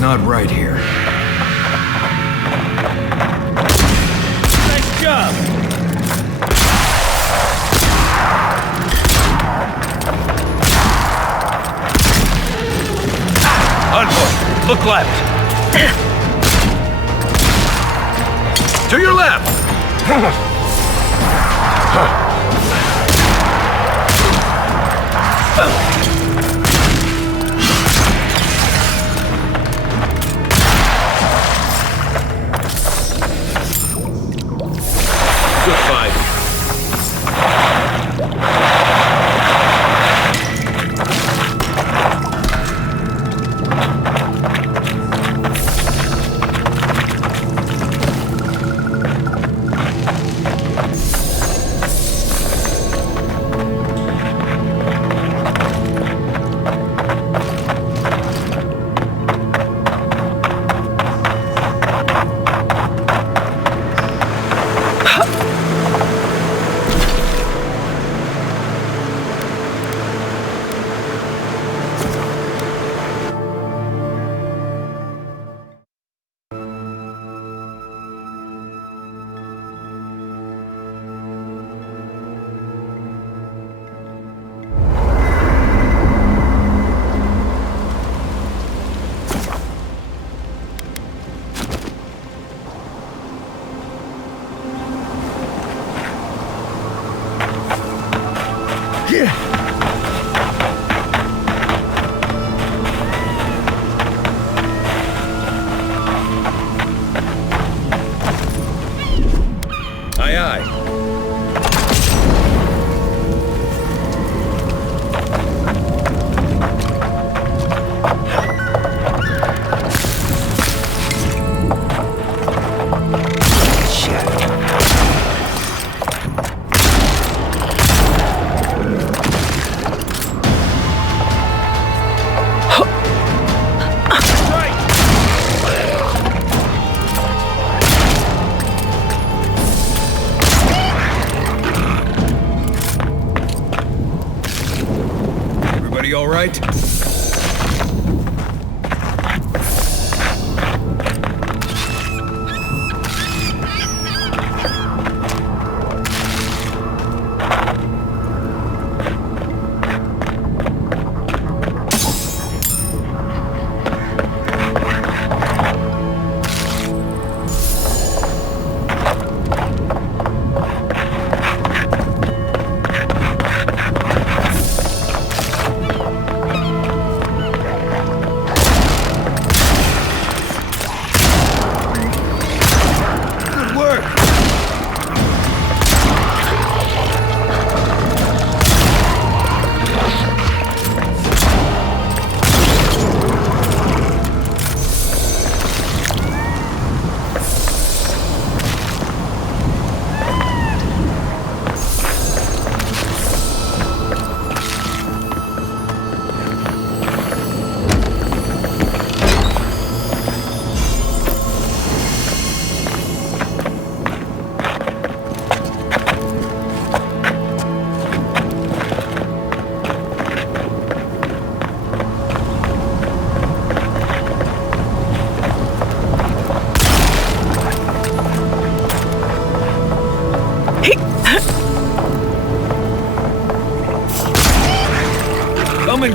not right here. Nice job! Unhook! Look left! To your left! Good fight.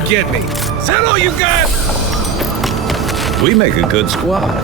get me. Is that all you got? We make a good squad.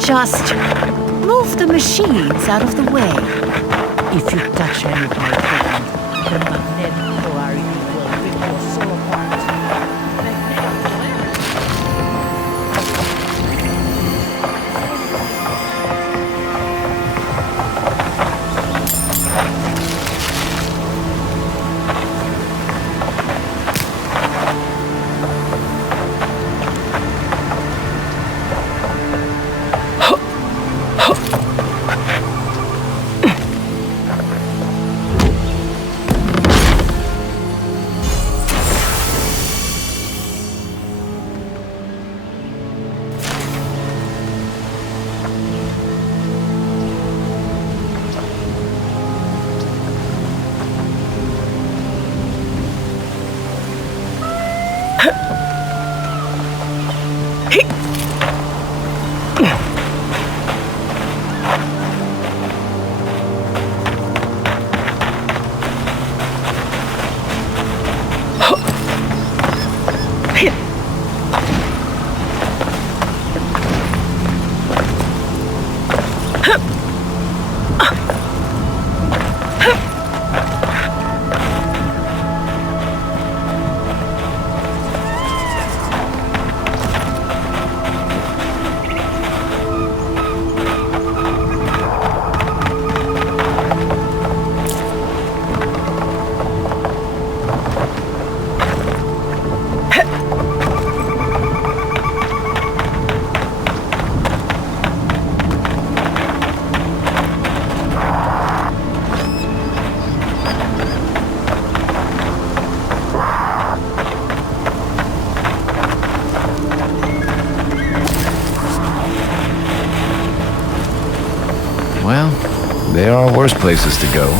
Just move the machines out of the way. If you touch any of my equipment, the magnetic polarity will rip your soul apart. Well, there are worse places to go.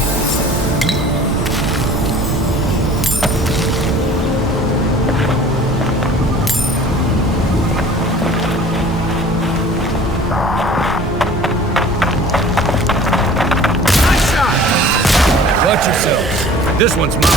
Nice shot! Watch yourselves. This one's mine.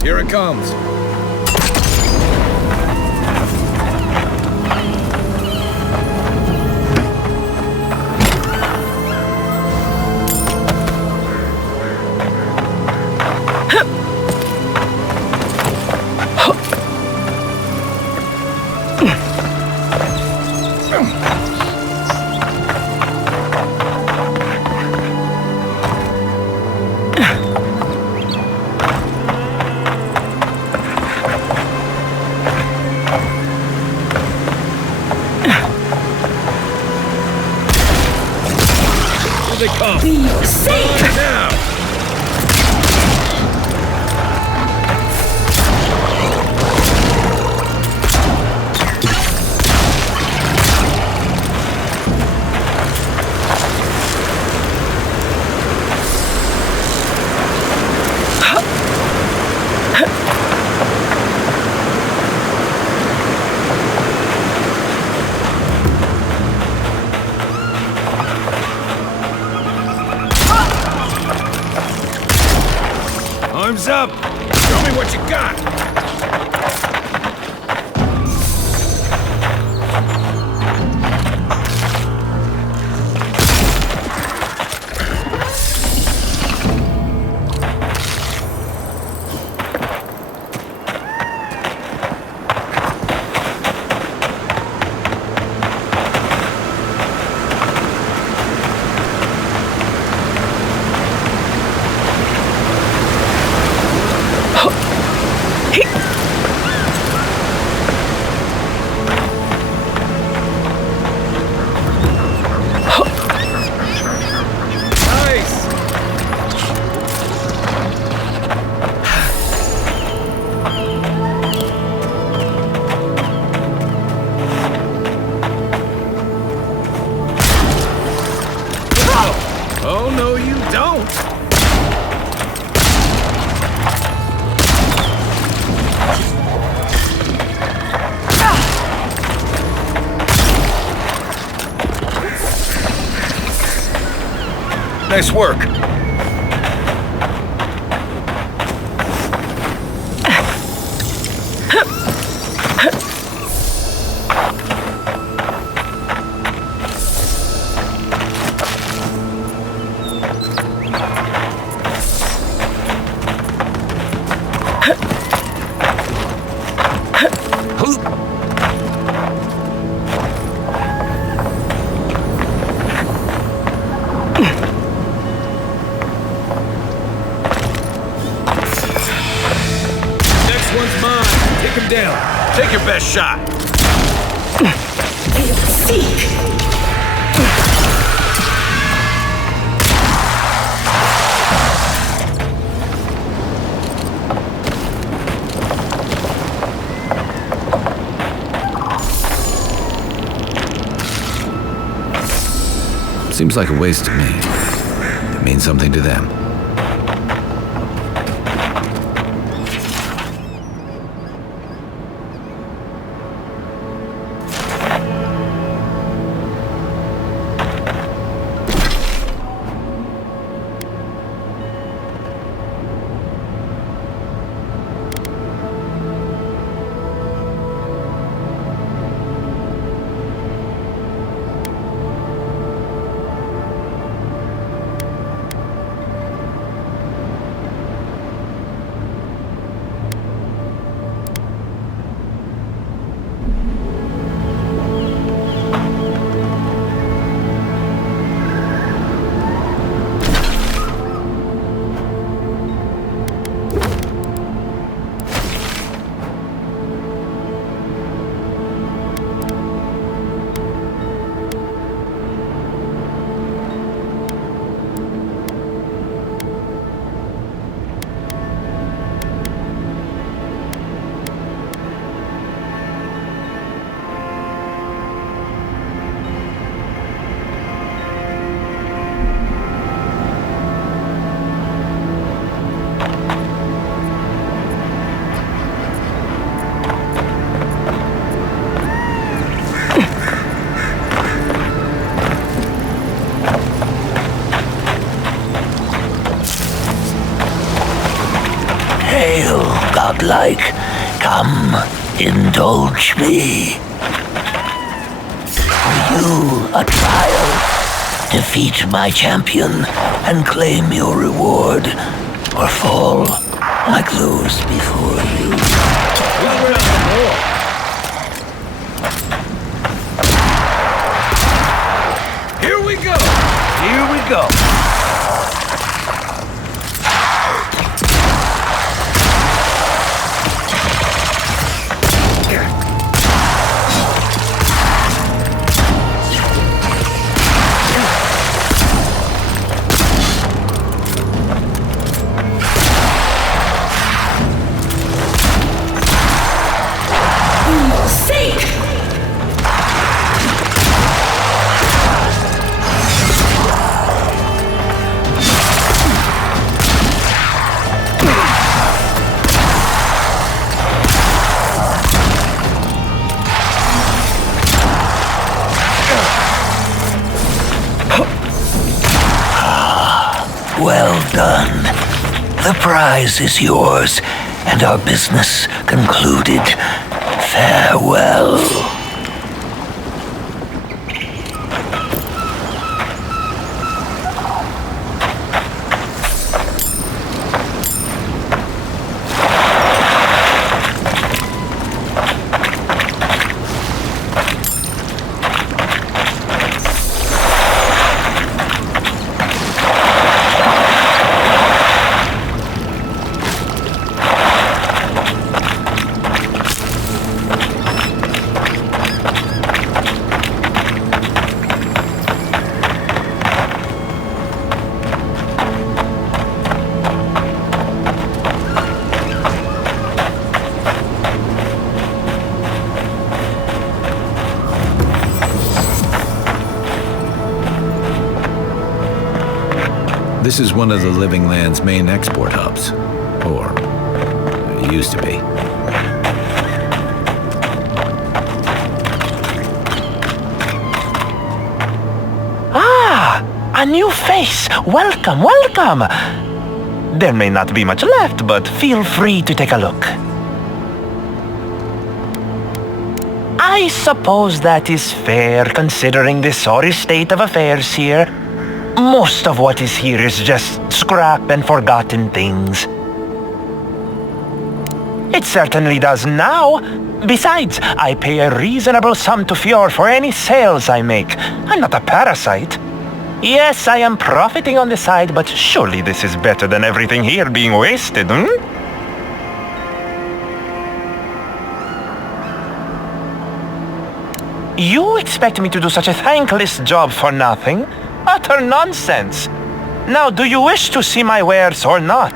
Here it comes. Here they come. Be safe! Now! Arms up! Show me what you got! Nice! Oh, no, you don't! Nice work. Next one's mine. Take him down. Take your best shot. Seems like a waste to me. It means something to them. godlike. Come, indulge me. For you, a trial. Defeat my champion and claim your reward, or fall like those before you. Here we go! Here we go. Well done. The prize is yours, and our business concluded. Farewell. This is one of the Living Land's main export hubs. Or, it used to be. Ah, a new face. Welcome, welcome. There may not be much left, but feel free to take a look. I suppose that is fair, considering the sorry state of affairs here. Most of what is here is just scrap and forgotten things. It certainly does now. Besides, I pay a reasonable sum to Fjord for any sales I make. I'm not a parasite. Yes, I am profiting on the side, but surely this is better than everything here being wasted, hmm? You expect me to do such a thankless job for nothing? Utter nonsense! Now, do you wish to see my wares or not?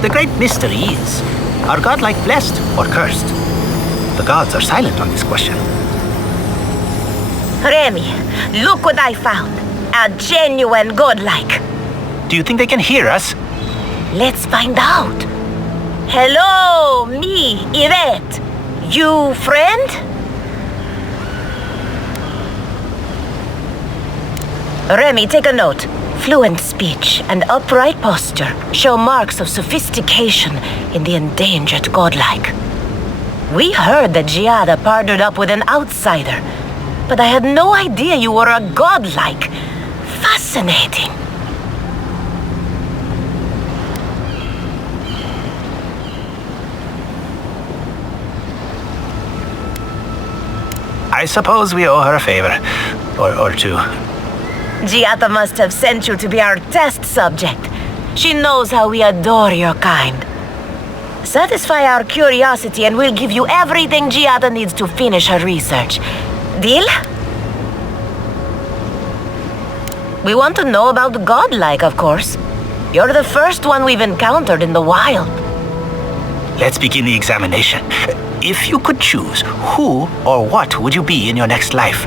The great mystery is, are godlike blessed or cursed? the gods are silent on this question. Remy, look what I found. A genuine godlike. Do you think they can hear us? Let's find out. Hello, me, Yvette. You friend? Remy, take a note. Fluent speech and upright posture show marks of sophistication in the endangered godlike. We heard that Giada partnered up with an outsider, but I had no idea you were a godlike. Fascinating. I suppose we owe her a favor. Or two. Giada must have sent you to be our test subject. She knows how we adore your kind. Satisfy our curiosity and we'll give you everything Giada needs to finish her research. Deal? We want to know about the godlike, of course. You're the first one we've encountered in the wild. Let's begin the examination. If you could choose, who or what would you be in your next life?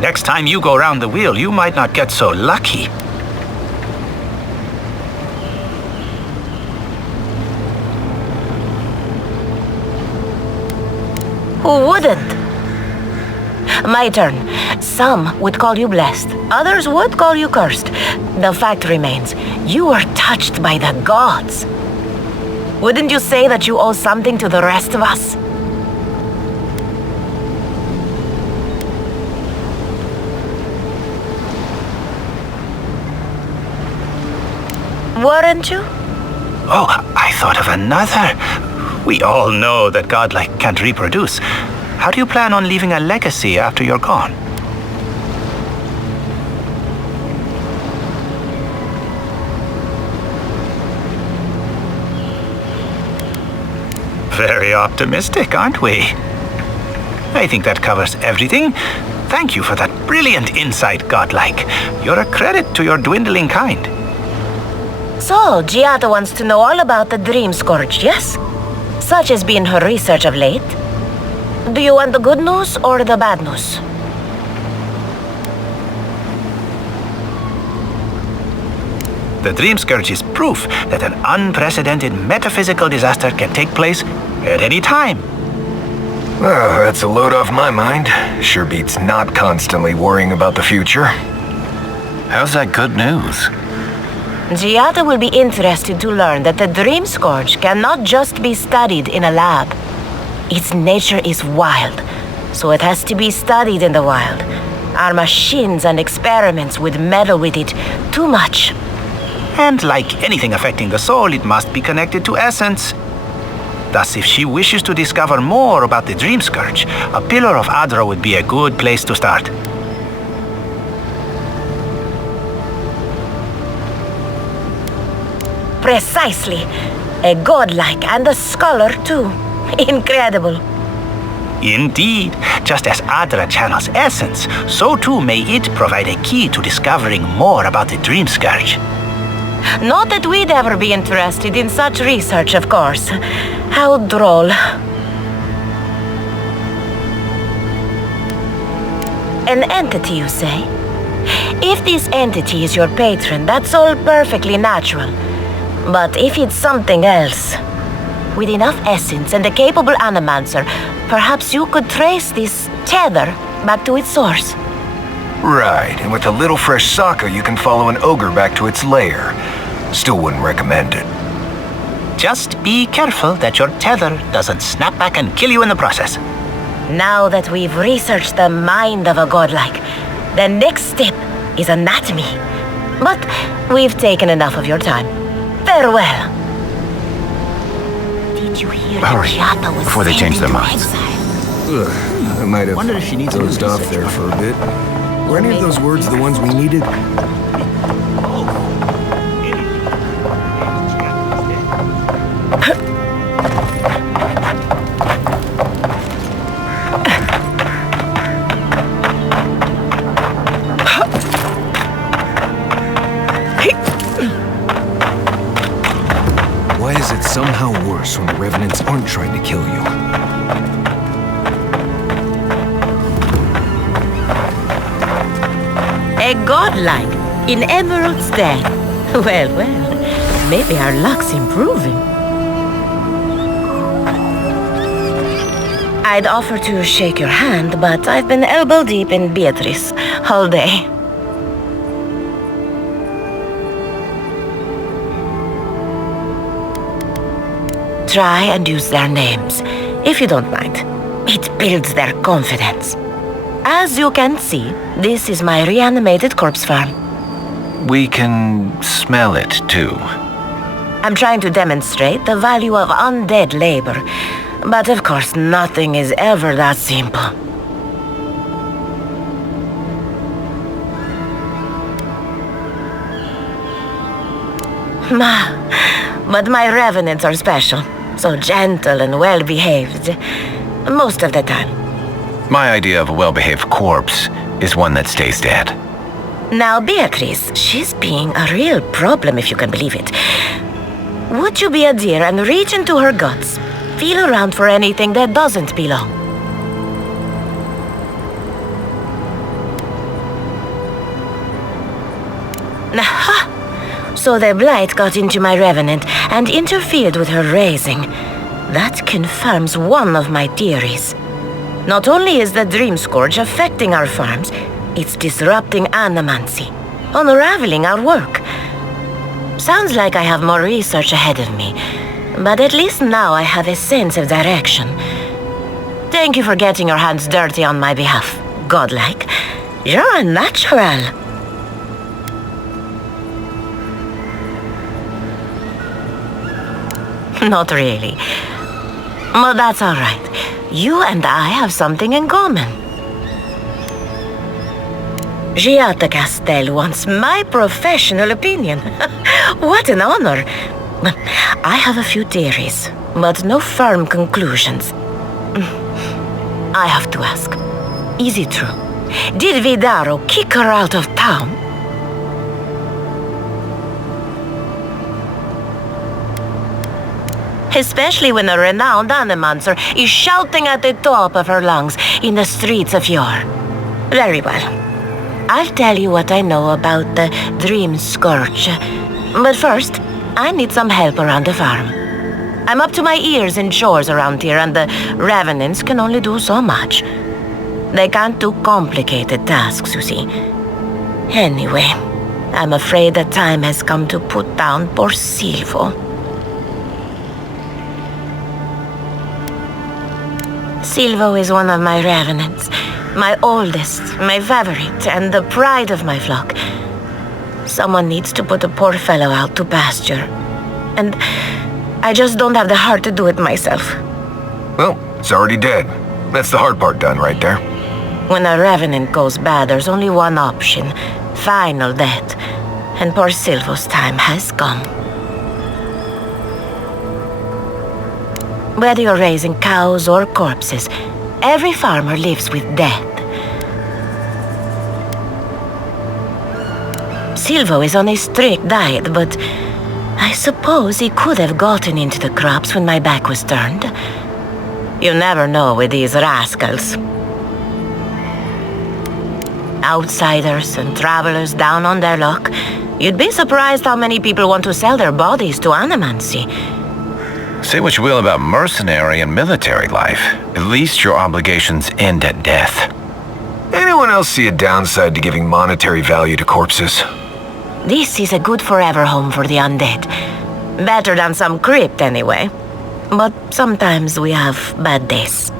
Next time you go round the wheel, you might not get so lucky. Who wouldn't? My turn. Some would call you blessed. Others would call you cursed. The fact remains, you were touched by the gods. Wouldn't you say that you owe something to the rest of us? Weren't you? Oh, I thought of another. We all know that godlike can't reproduce. How do you plan on leaving a legacy after you're gone? Very optimistic, aren't we? I think that covers everything. Thank you for that brilliant insight, godlike. You're a credit to your dwindling kind. So, Giada wants to know all about the Dream Scourge, yes? Such has been her research of late. Do you want the good news or the bad news? The Dream Scourge is proof that an unprecedented metaphysical disaster can take place at any time. Well, that's a load off my mind. Sure beats not constantly worrying about the future. How's that good news? Giada will be interested to learn that the Dream Scourge cannot just be studied in a lab. Its nature is wild, so it has to be studied in the wild. Our machines and experiments would meddle with it too much. And like anything affecting the soul, it must be connected to essence. Thus, if she wishes to discover more about the Dream Scourge, a Pillar of Adra would be a good place to start. Precisely. A godlike and a scholar, too. Incredible. Indeed, just as Adra channels essence, so too may it provide a key to discovering more about the Dream Scourge. Not that we'd ever be interested in such research, of course. How droll. An entity, you say? If this entity is your patron, that's all perfectly natural. But if it's something else, with enough essence and a capable animancer, perhaps you could trace this tether back to its source. Right, and with a little fresh sake, you can follow an ogre back to its lair. Still wouldn't recommend it. Just be careful that your tether doesn't snap back and kill you in the process. Now that we've researched the mind of a godlike, the next step is anatomy. But we've taken enough of your time. Farewell. Did you hear Hurry, that Giada was before they sent change their into minds. exile? I might have Wonder if she needs a new dozed off research there for a bit. Were any of those words the ones we needed? Why is it somehow worse when the Revenants aren't trying to kill you? A godlike in Emerald's Den. Well, well, maybe our luck's improving. I'd offer to shake your hand, but I've been elbow deep in Beatrice all day. Try and use their names, if you don't mind. It builds their confidence. As you can see, this is my reanimated corpse farm. We can smell it, too. I'm trying to demonstrate the value of undead labor, but of course nothing is ever that simple. But my revenants are special, so gentle and well-behaved, most of the time. My idea of a well-behaved corpse is one that stays dead. Now, Beatrice, she's being a real problem, if you can believe it. Would you be a dear and reach into her guts? Feel around for anything that doesn't belong. Aha! So the blight got into my revenant and interfered with her raising. That confirms one of my theories. Not only is the Dream Scourge affecting our farms, it's disrupting animancy, unraveling our work. Sounds like I have more research ahead of me, but at least now I have a sense of direction. Thank you for getting your hands dirty on my behalf, godlike. You're a natural. Not really. But that's all right. You and I have something in common. Giada Castel wants my professional opinion. What an honor. I have a few theories, but no firm conclusions. I have to ask, is it true? Did Vidaro kick her out of town? Especially when a renowned animancer is shouting at the top of her lungs in the streets of yore. Very well. I'll tell you what I know about the Dream Scourge. But first, I need some help around the farm. I'm up to my ears in chores around here, and the revenants can only do so much. They can't do complicated tasks, you see. Anyway, I'm afraid the time has come to put down poor Silvo. Silvo is one of my revenants, my oldest, my favorite, and the pride of my flock. Someone needs to put the poor fellow out to pasture. And I just don't have the heart to do it myself. Well, it's already dead. That's the hard part done right there. When a revenant goes bad, there's only one option. Final death. And poor Silvo's time has come. Whether you're raising cows or corpses, every farmer lives with death. Silvo is on a strict diet, but I suppose he could have gotten into the crops when my back was turned. You never know with these rascals. Outsiders and travelers down on their luck. You'd be surprised how many people want to sell their bodies to animancy. Say what you will about mercenary and military life. At least your obligations end at death. Anyone else see a downside to giving monetary value to corpses? This is a good forever home for the undead. Better than some crypt, anyway. But sometimes we have bad days.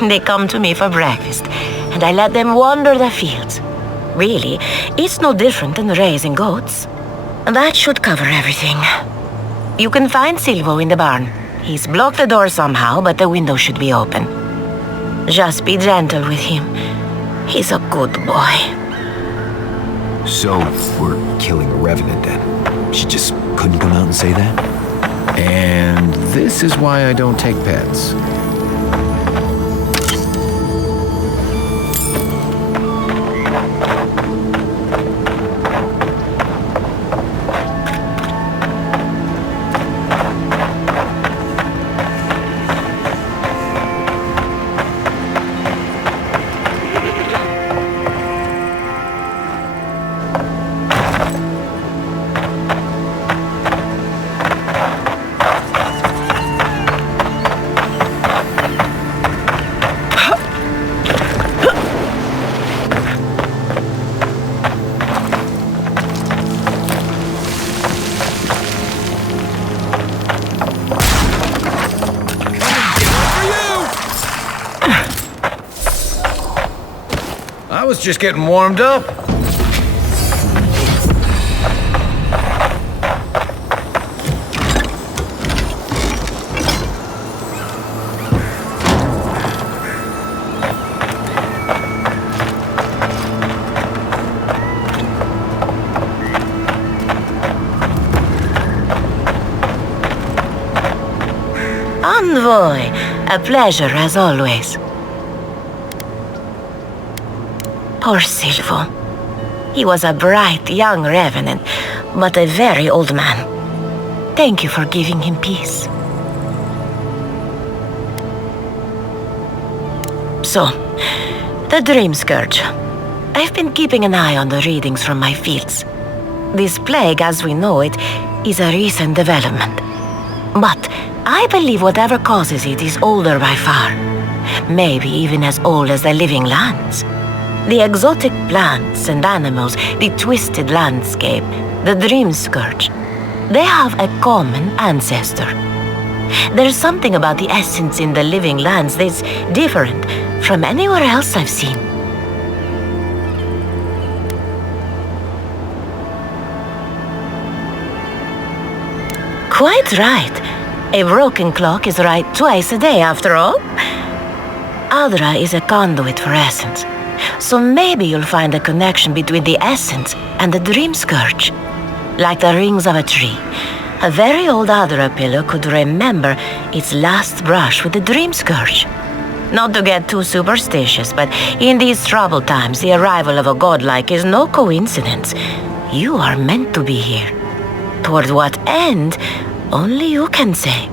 They come to me for breakfast, and I let them wander the fields. Really, it's no different than raising goats. That should cover everything. You can find Silvo in the barn. He's blocked the door somehow, but the window should be open. Just be gentle with him. He's a good boy. So, we're killing a revenant then? She just couldn't come out and say that? And this is why I don't take pets. I was just getting warmed up. Envoy, a pleasure as always. Poor Silvo. He was a bright young revenant, but a very old man. Thank you for giving him peace. So, the Dream Scourge. I've been keeping an eye on the readings from my fields. This plague, as we know it, is a recent development. But I believe whatever causes it is older by far. Maybe even as old as the living lands. The exotic plants and animals, the twisted landscape, the Dream Scourge. They have a common ancestor. There's something about the essence in the living lands that's different from anywhere else I've seen. Quite right. A broken clock is right twice a day, after all. Adra is a conduit for essence. So maybe you'll find a connection between the essence and the Dream Scourge. Like the rings of a tree. A very old Adra pillar could remember its last brush with the Dream Scourge. Not to get too superstitious, but in these troubled times, the arrival of a godlike is no coincidence. You are meant to be here. Toward what end, only you can say.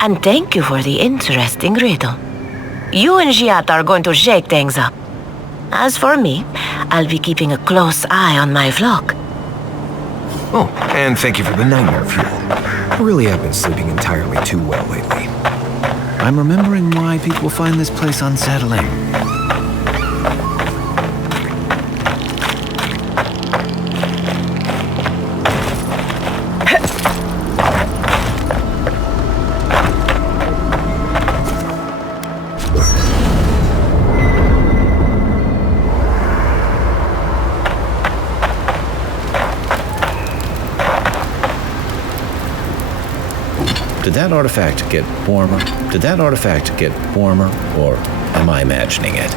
And thank you for the interesting riddle. You and Giat are going to shake things up. As for me, I'll be keeping a close eye on my flock. Oh, and thank you for the nightmare fuel. I really have been sleeping entirely too well lately. I'm remembering why people find this place unsettling. Did that artifact get warmer? Did that artifact get warmer, or am I imagining it?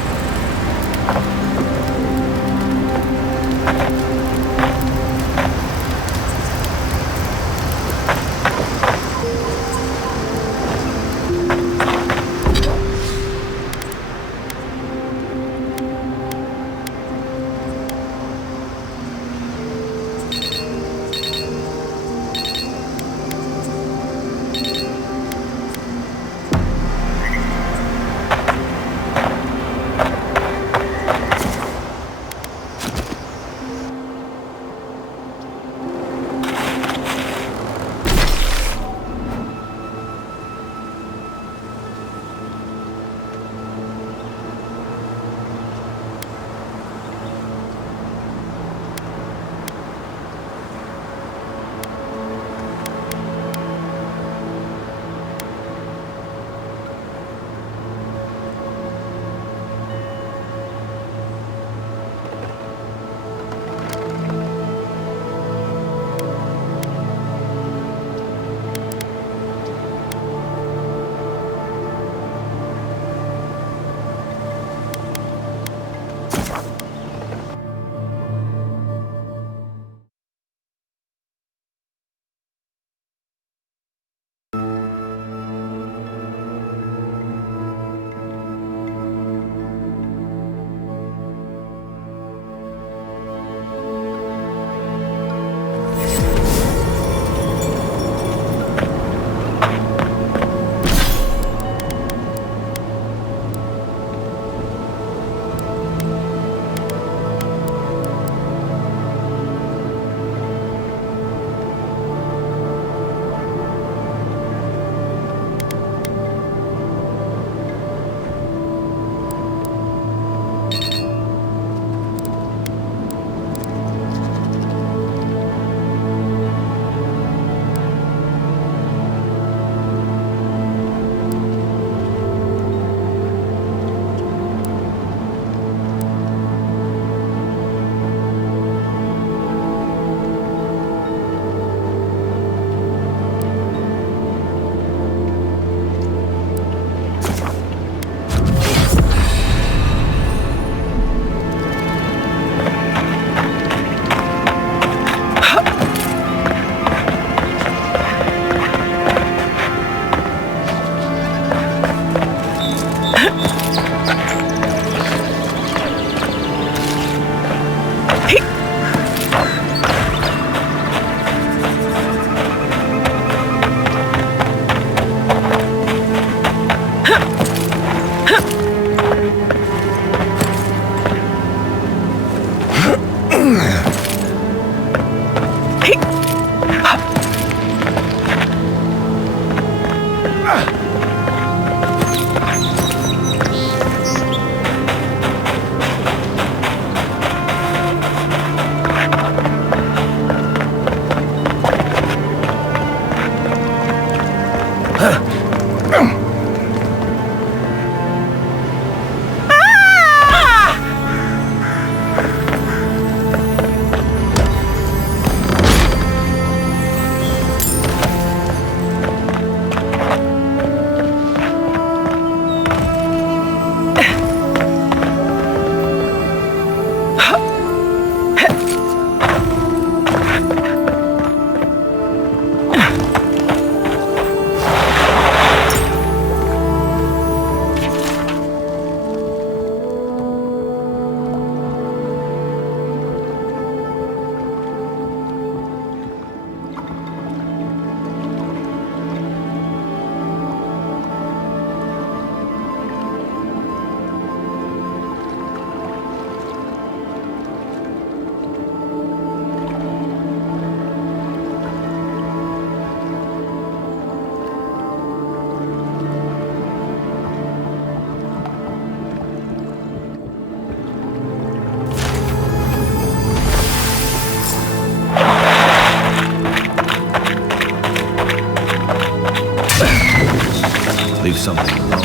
Leave something alone.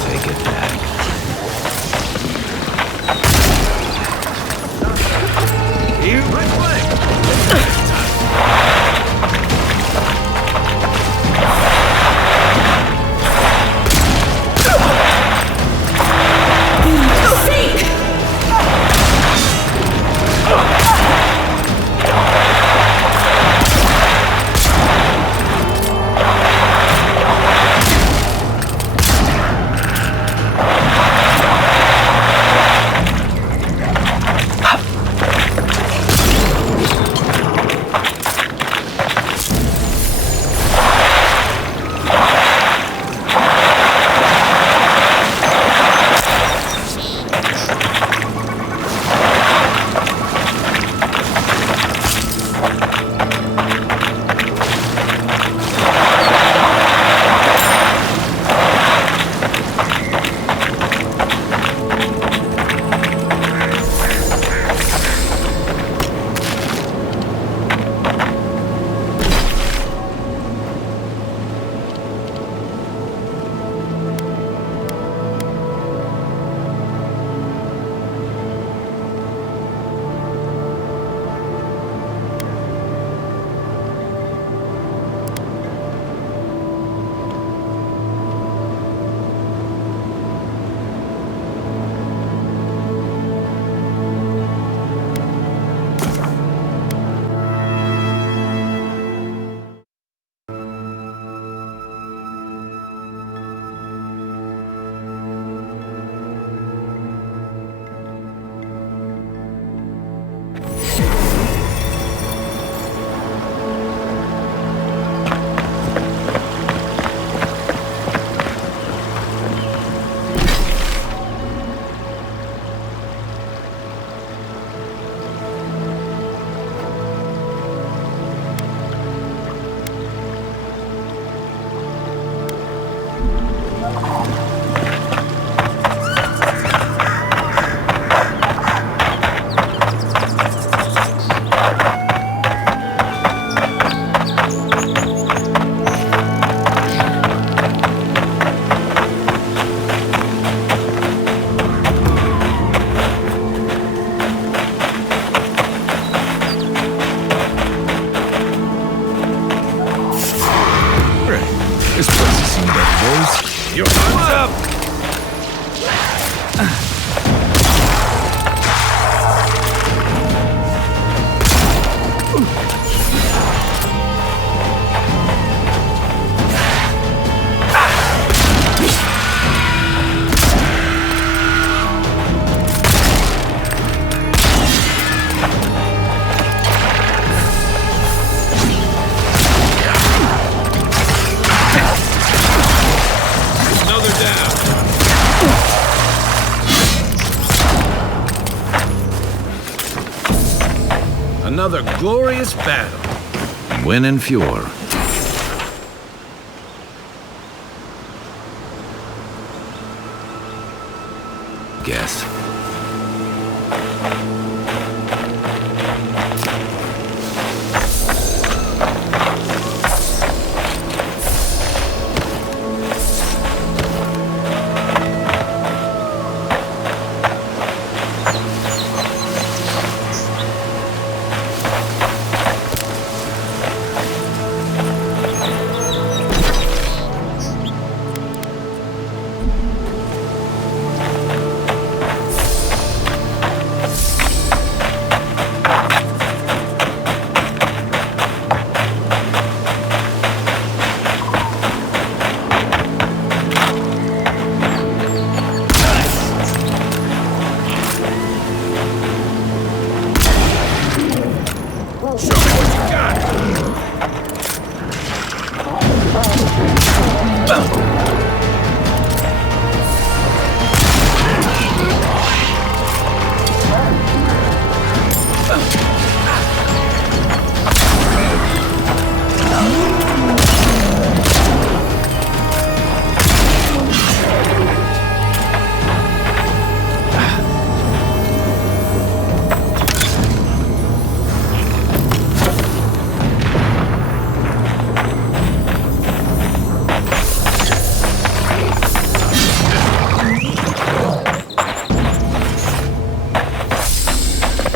Take it back. You right away. another glorious battle. Win and Fjord. Guess.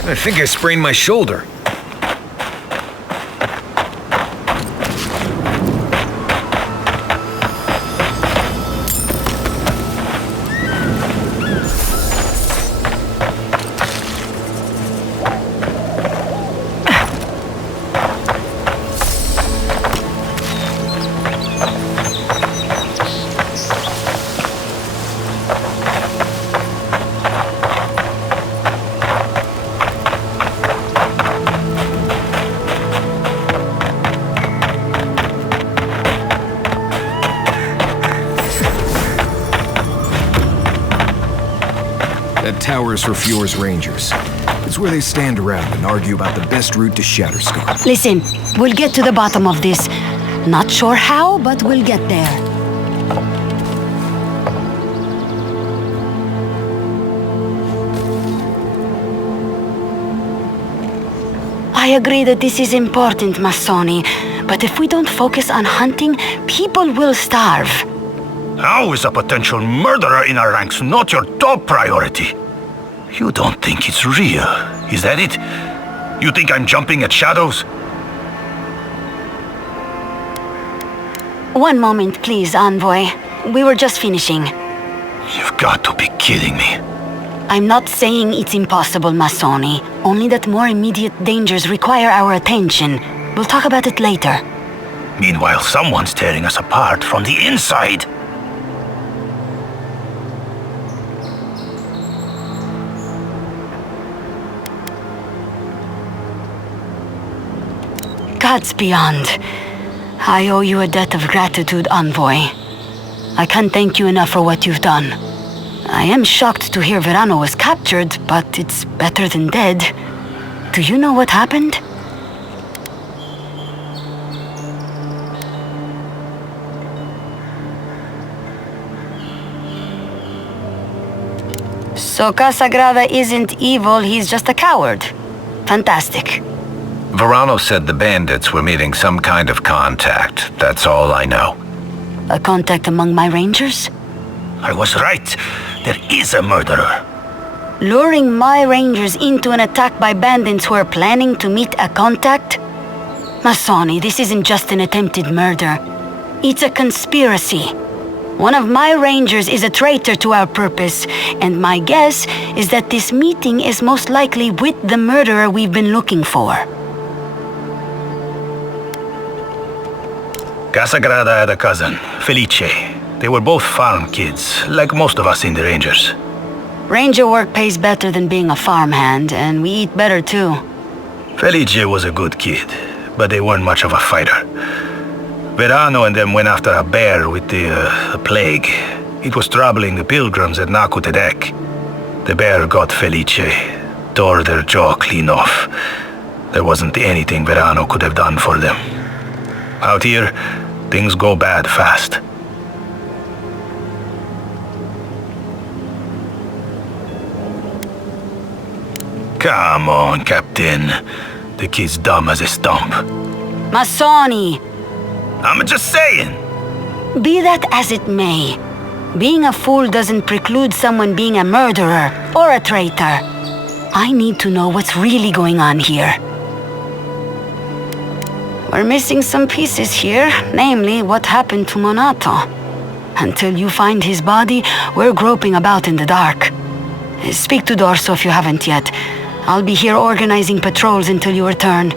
I think I sprained my shoulder. That tower is for Fjord's Rangers. It's where they stand around and argue about the best route to Shatterscar. Listen, we'll get to the bottom of this. Not sure how, but we'll get there. I agree that this is important, Masoni. But if we don't focus on hunting, people will starve. How is a potential murderer in our ranks not your top priority? You don't think it's real, is that it? You think I'm jumping at shadows? One moment, please, Envoy. We were just finishing. You've got to be kidding me. I'm not saying it's impossible, Masoni. Only that more immediate dangers require our attention. We'll talk about it later. Meanwhile, someone's tearing us apart from the inside. Gods beyond. I owe you a debt of gratitude, Envoy. I can't thank you enough for what you've done. I am shocked to hear Verano was captured, but it's better than dead. Do you know what happened? So Casagrada isn't evil, he's just a coward. Fantastic. Verano said the bandits were meeting some kind of contact. That's all I know. A contact among my rangers? I was right. There is a murderer. Luring my rangers into an attack by bandits who are planning to meet a contact? Masoni, this isn't just an attempted murder. It's a conspiracy. One of my rangers is a traitor to our purpose, and my guess is that this meeting is most likely with the murderer we've been looking for. Casagrada had a cousin, Felice. They were both farm kids, like most of us in the Rangers. Ranger work pays better than being a farmhand, and we eat better too. Felice was a good kid, but they weren't much of a fighter. Verano and them went after a bear with the plague. It was troubling the pilgrims at Nakutedek. The bear got Felice, tore their jaw clean off. There wasn't anything Verano could have done for them. Out here, things go bad fast. Come on, Captain. The kid's dumb as a stump. Masoni, I'm just saying. be that as it may, being a fool doesn't preclude someone being a murderer or a traitor. I need to know what's really going on here. We're missing some pieces here, namely what happened to Monato. Until you find his body, we're groping about in the dark. Speak to Dorso if you haven't yet. I'll be here organizing patrols until you return.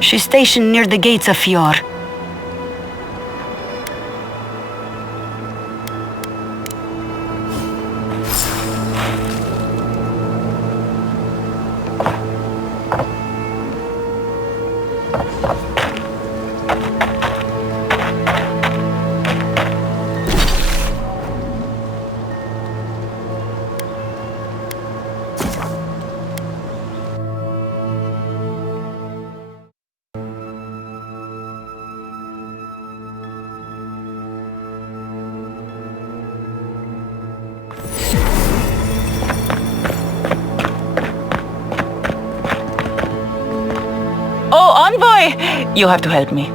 She's stationed near the gates of Fior. Oh, Envoy! You have to help me.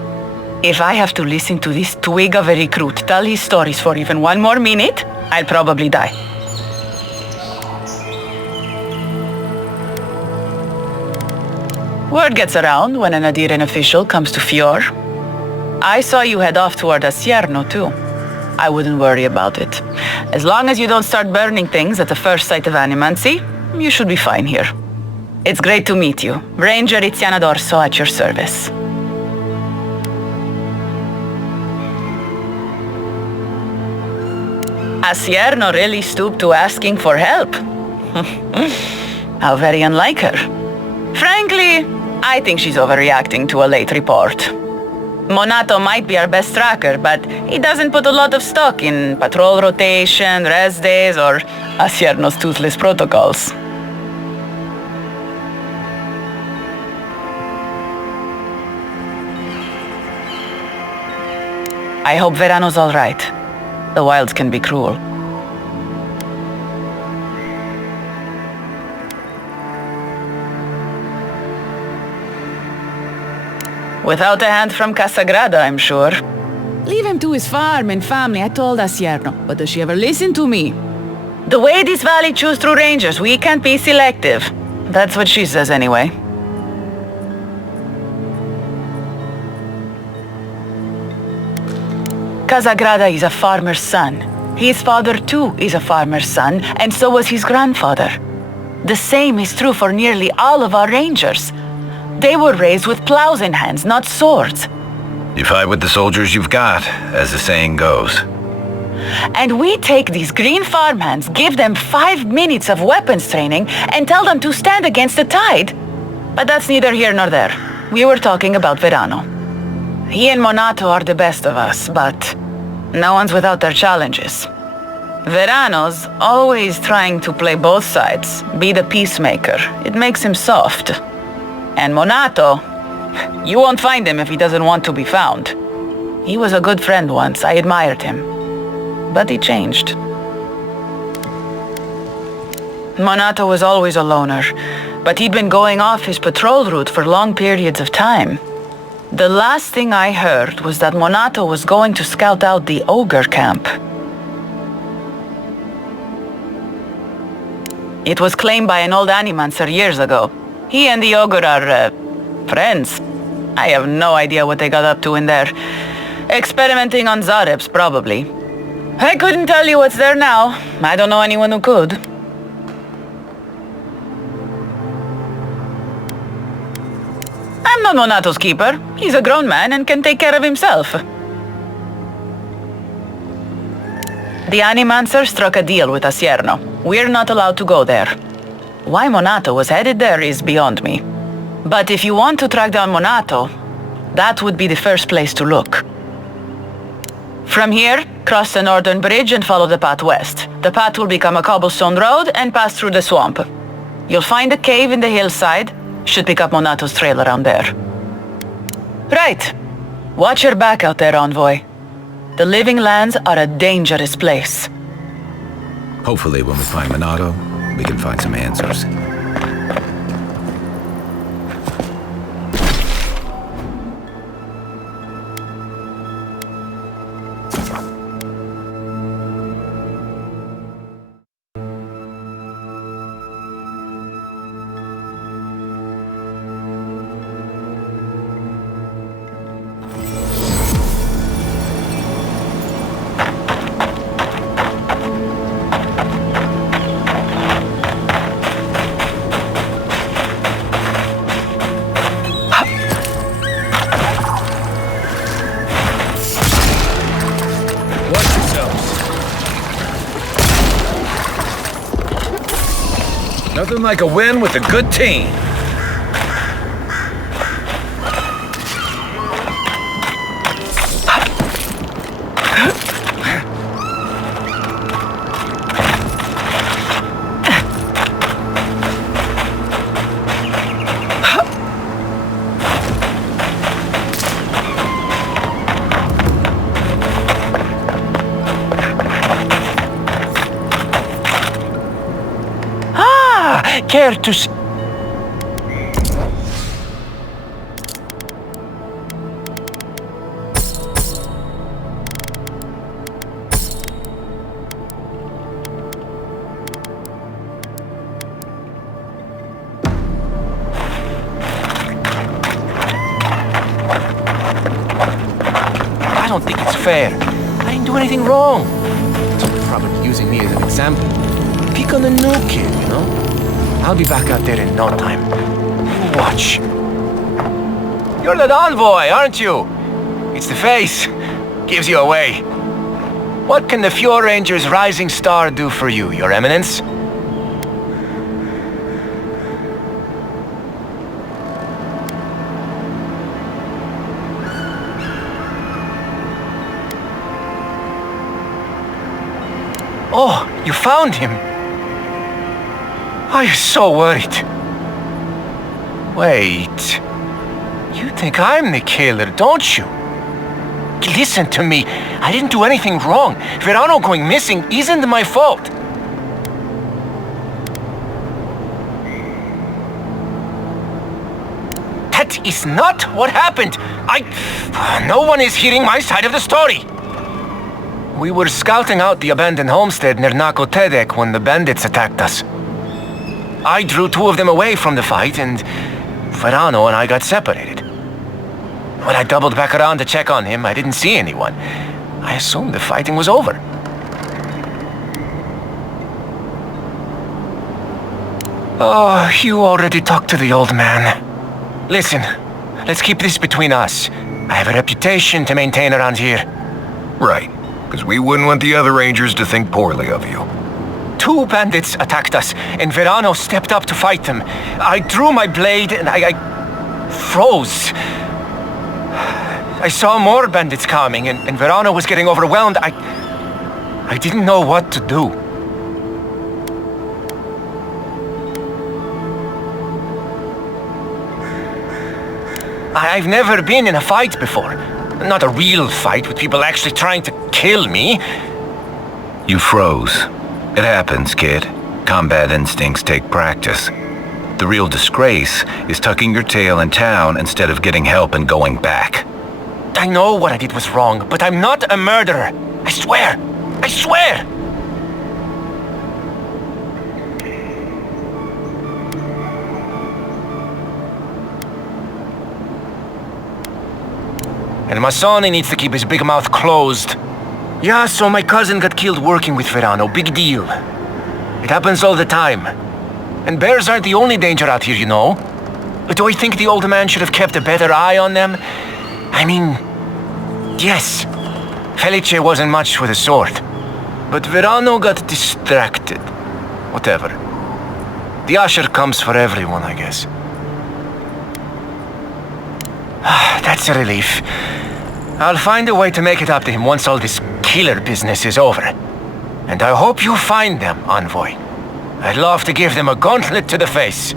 If I have to listen to this twig of a recruit tell his stories for even one more minute, I'll probably die. Word gets around when an Adiran official comes to Fior. I saw you head off toward Asierno, too. I wouldn't worry about it. As long as you don't start burning things at the first sight of animancy, you should be fine here. It's great to meet you. Ranger Iziana Dorso at your service. Asierno really stooped to asking for help. How very unlike her. Frankly, I think she's overreacting to a late report. Monato might be our best tracker, but he doesn't put a lot of stock in patrol rotation, rest days, or Asierno's toothless protocols. I hope Verano's all right. The wilds can be cruel. Without a hand from Casagrada, I'm sure. Leave him to his farm and family, I told Asierno. But does she ever listen to me? The way this valley chews through rangers, we can't be selective. That's what she says anyway. Casagrada is a farmer's son. His father, too, is a farmer's son, and so was his grandfather. The same is true for nearly all of our rangers. They were raised with plows in hands, not swords. You fight with the soldiers you've got, as the saying goes. And we take these green farmhands, give them 5 minutes of weapons training, and tell them to stand against the tide. But that's neither here nor there. We were talking about Verano. He and Monato are the best of us, but no one's without their challenges. Verano's always trying to play both sides, be the peacemaker. It makes him soft. And Monato, you won't find him if he doesn't want to be found. He was a good friend once, I admired him. But he changed. Monato was always a loner, but he'd been going off his patrol route for long periods of time. The last thing I heard was that Monato was going to scout out the ogre camp. It was claimed by an old animancer years ago. He and the ogre are, friends. I have no idea what they got up to in there. Experimenting on Zarebs, probably. I couldn't tell you what's there now. I don't know anyone who could. I'm not Monato's keeper. He's a grown man and can take care of himself. The Animancer struck a deal with Asierno. We're not allowed to go there. Why Monato was headed there is beyond me. But if you want to track down Monato, that would be the first place to look. From here, cross the northern bridge and follow the path west. The path will become a cobblestone road and pass through the swamp. You'll find a cave in the hillside. Should pick up Monato's trail around there. Right. Watch your back out there, Envoy. The Living Lands are a dangerous place. Hopefully when we find Monato, we can find some answers. Nothing like a win with a good team. Care to s- I don't think it's fair. I didn't do anything wrong. You're probably using me as an example. Pick on the new kid, you know? I'll be back out there in no time. You watch. You're the envoy, aren't you? It's the face. Gives you away. What can the Fjord Ranger's rising star do for you, Your Eminence? Oh, you found him. I was so worried. Wait. You think I'm the killer, don't you? Listen to me. I didn't do anything wrong. Verano going missing isn't my fault. That is not what happened. No one is hearing my side of the story. We were scouting out the abandoned homestead near Nakotedek when the bandits attacked us. I drew two of them away from the fight, and Verano and I got separated. When I doubled back around to check on him, I didn't see anyone. I assumed the fighting was over. Oh, you already talked to the old man. Listen, let's keep this between us. I have a reputation to maintain around here. Right, because we wouldn't want the other Rangers to think poorly of you. Two bandits attacked us, and Verano stepped up to fight them. I drew my blade, and I froze. I saw more bandits coming, and Verano was getting overwhelmed. I didn't know what to do. I've never been in a fight before. Not a real fight with people actually trying to kill me. You froze. It happens, kid. Combat instincts take practice. The real disgrace is tucking your tail in town instead of getting help and going back. I know what I did was wrong, but I'm not a murderer. I swear. I swear! And Masoni needs to keep his big mouth closed. Yeah, so my cousin got killed working with Verano. Big deal. It happens all the time. And bears aren't the only danger out here, you know. But do I think the old man should have kept a better eye on them? I mean, yes. Felice wasn't much with a sword. But Verano got distracted. Whatever. The usher comes for everyone, I guess. That's a relief. I'll find a way to make it up to him once all this killer business is over. And I hope you find them, Envoy. I'd love to give them a gauntlet to the face.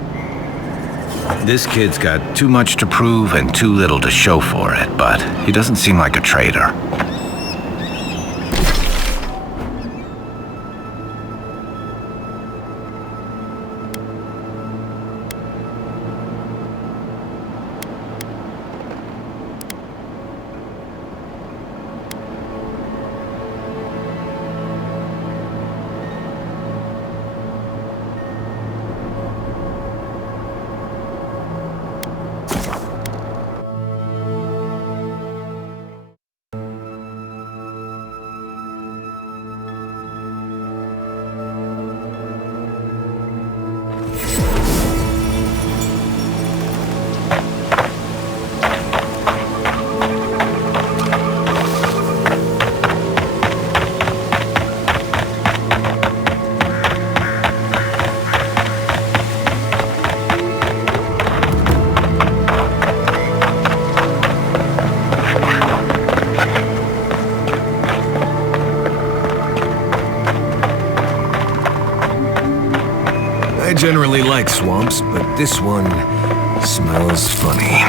This kid's got too much to prove and too little to show for it, but he doesn't seem like a traitor. I generally like swamps, but this one smells funny.